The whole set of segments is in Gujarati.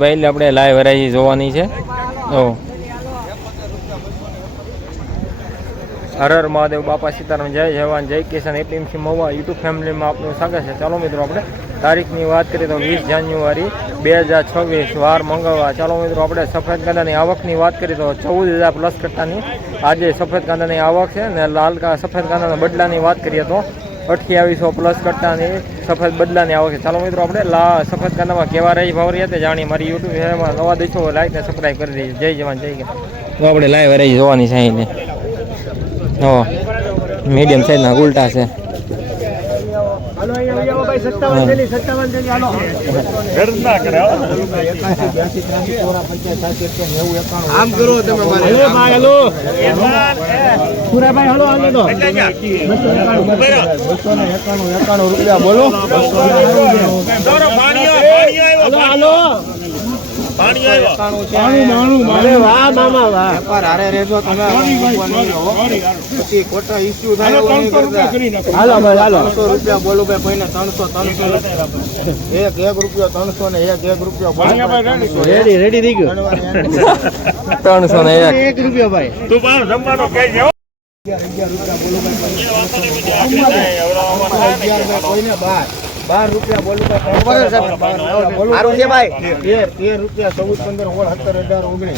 ભાઈ આપણે લાઈવ હરાજી જોવાની છે. હર હર મહાદેવ, બાપા સીતારામ, જય જવાન જય કિસાન. એપીએમસી મહુવા યુટ્યુબ ફેમિલીમાં આપનું સ્વાગત છે. ચાલો મિત્રો, આપણે તારીખની વાત કરીએ તો 20 જાન્યુઆરી 2026 વાર મંગળવાર. ચાલો મિત્રો, આપણે સફેદ કાંદાની આવકની વાત કરીએ તો 14,000 પ્લસ કટ્ટાની આજે સફેદ કાંદાની આવક છે. અને લાલ સફેદ કાંદાના બદલાની વાત કરીએ તો 2800 પ્લસ કટ્ટાની સફેદ બદલાની આવક છે. ચાલો મિત્રો, આપણે સફેદ કાંદામાં કેવા રહી ભાવ રહ્યા તે જાણીએ. મારી યુટ્યુબ ચેનલમાં નવા દેશો લાઈક ને સબસ્ક્રાઈબ કરી દેજો. જય જવાન જય કિસાન. તો આપણે લાઈવ રહી જોવાની છે. અહીંને મીડિયમ સાઈઝના ઉલટા છે. આમ કરો તમે પુરાભાઈ હલો હાલો તો 291 રૂપિયા બોલો. હાલો પાણી આવ્યો. વાહ મામા વાહ. હારે રેજો તમે. પછી ખોટા ઇસ્યુ થાય નહીં કરતા. હાલો ભાઈ હાલો. 300 રૂપિયા બોલો ભાઈ. કોઈને 300 એક રૂપિયો 300 ને એક રૂપિયો બોલો. રેડી થઈ ગયું. 300 ને 1 રૂપિયો ભાઈ. તું પાછો જમવાનો કહી જાવ. 11 રૂપિયા બોલો ભાઈ. કોઈને 12 રૂપિયા બોલું ભાઈ. 13 રૂપિયા 14 15 16 17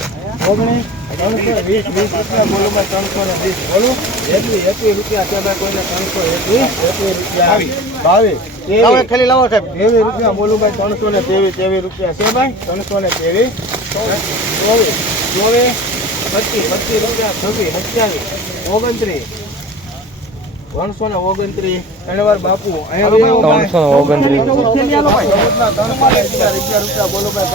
18 19 20 રૂપિયા બોલું ભાઈ. 320 બોલું. 21 રૂપિયા છે ભાઈ. કોઈને 321 રૂપિયા 22 ખાલી લાવો સાહેબ. 23 રૂપિયા બોલું ભાઈ. 323 રૂપિયા છે ભાઈ. 323 24 25 રૂપિયા 26 27 29 329 ત્રણ વાર બાપુ 329 બોલો ભાઈ.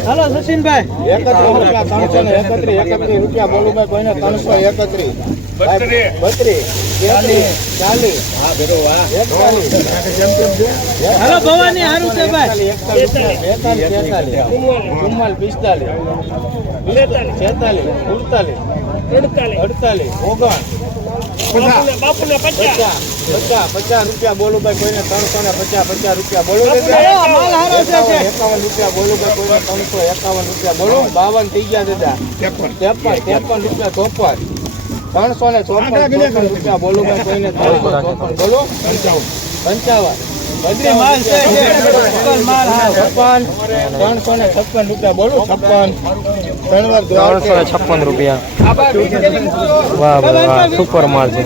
51 સચિનભાઈ 31 રૂપિયા બોલો ભાઈ. કોઈને 331 32 40 હાલો ભવાની હારું છે ભાઈ. 50 રૂપિયા બોલો ભાઈ. કોઈને 350 રૂપિયા બોલો. 51 રૂપિયા બોલો ભાઈ. કોઈને 351 રૂપિયા બોલો. 52 થઈ ગયા દાદા. 53 રૂપિયા 354 રૂપિયા બોલો ભાઈ. કોઈને 354 બોલો. 55 356 રૂપિયા બોલો. 356 રૂપિયા. વાહ વાહ, સુપર માલ છે.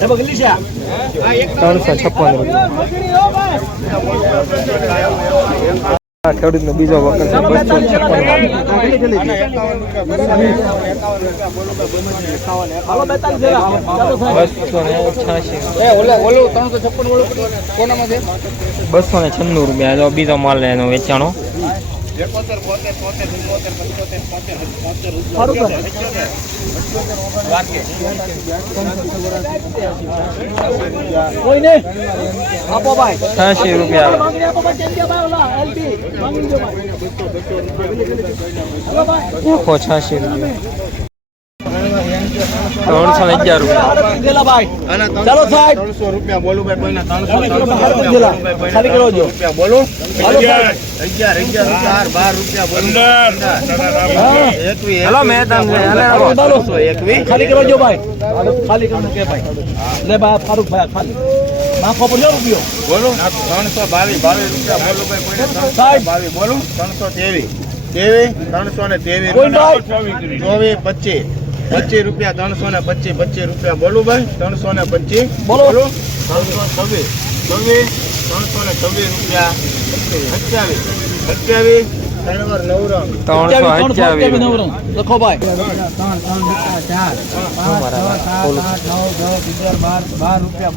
356 રૂપિયા. ખેડૂતનો બીજો વખત છે 296 રૂપિયા. બીજો માલ એનો વેચાણો. 86 રૂપિયા. 311 રૂપિયા. ચાલો સાહેબ 300 રૂપિયા બોલું ભાઈ. કોઈને 300 રૂપિયા બોલો. 11 રૂપિયા 12 રૂપિયા બોલો. હેલો મેદાન ખાલી કરો જો ભાઈ. ખાલી કરો કે ભાઈ. લે ભાઈ ફારૂક ભાઈ ખાલી માફો પર રૂપિયો બોલો. 322 રૂપિયા બોલો ભાઈ. કોઈને 322 બોલો. 323 25 રૂપિયા. 325 રૂપિયા બોલું ભાઈ. 325 બોલો. 326 રૂપિયા 28 લખો ભાઈ. 12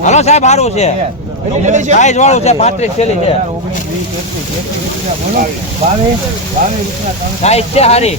હાલો સાહેબ સારું છે. સાઈઝ વાળું છે. 35 થેલી છે. સાઈઝ છે હારી.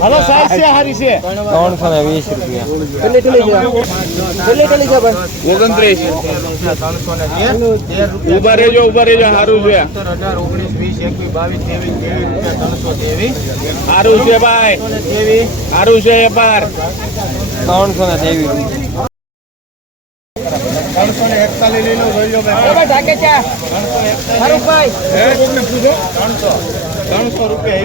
હલો સાઈઝ છે હારી છે 320 રૂપિયા. 29 ઉભા રહેજો સારું છે 18 19 20 21 22 23 સારું છે ભાઈ સારું છે વેપાર 323 341 લઈ લો જોઈ લો ભાઈ 300 રૂપિયા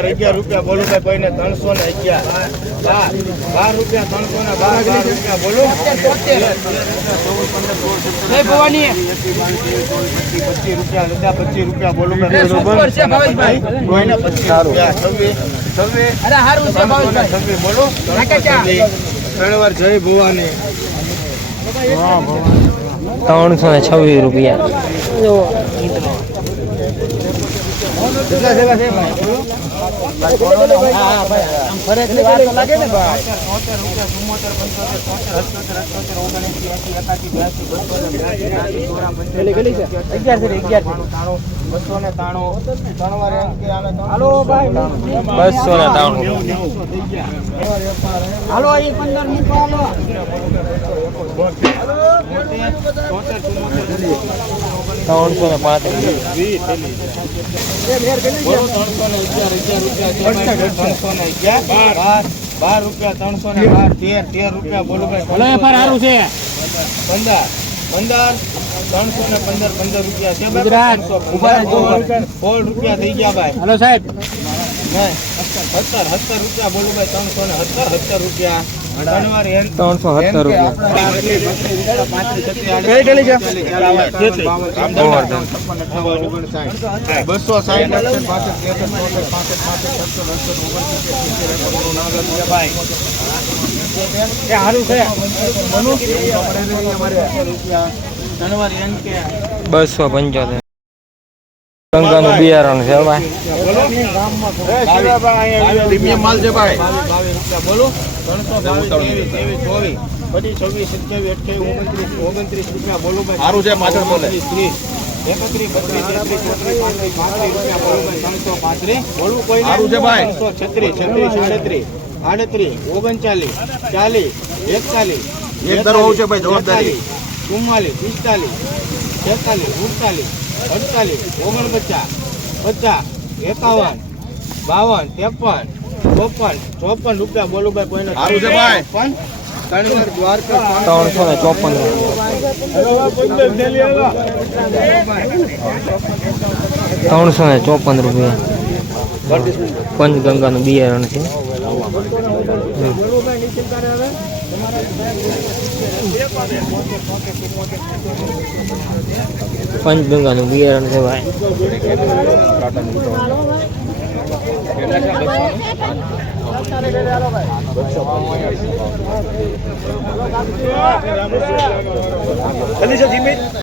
11 રૂપિયા બોલો ભાઈ કોઈને 311 12 રૂપિયા 312 રૂપિયા બોલો 25 રૂપિયા લીધા 25 રૂપિયા બોલો ભાઈ કોઈને 25 રૂપિયા 26 બોલો 3 વાર જય ભવાની 326 રૂપિયા. કેટલા જગ્યા છે ભાઈ ફરેકની વાત તો લાગે ને ભાઈ 12 રૂપિયા 312 13 રૂપિયા બોલો ભાઈ સારું છે 15 રૂપિયા છે ગુજરાત 16 રૂપિયા થઈ ગયા ભાઈ હેલો સાહેબ 17 રૂપિયા બોલો ભાઈ 317 રૂપિયા 317 રૂપિયા. બસો 75 ગંગાનું બિયારણ છે પ્રીમિયમ માલ છે ભાઈ બોલો 322 23 24 26 27 28 29 રૂપિયા બોલો ભાઈ સારું છે પાછળ બોલે 30 31 32 33 34 રૂપિયા બોલો ભાઈ 335 બોલવું કોઈ સારું છે ભાઈ 336 37 38 39 40 એક દર હોવું છે ભાઈ જવાબદારી 44 45 46 47 48 49 50 51 52 53 54 રૂપિયા બોલો ભાઈ કોઈને સારું છે ભાઈ 354 રૂપિયા. પંચગંગાનું બિયારણ છે. પંચગંગાનું બિયારણ છે ભાઈ.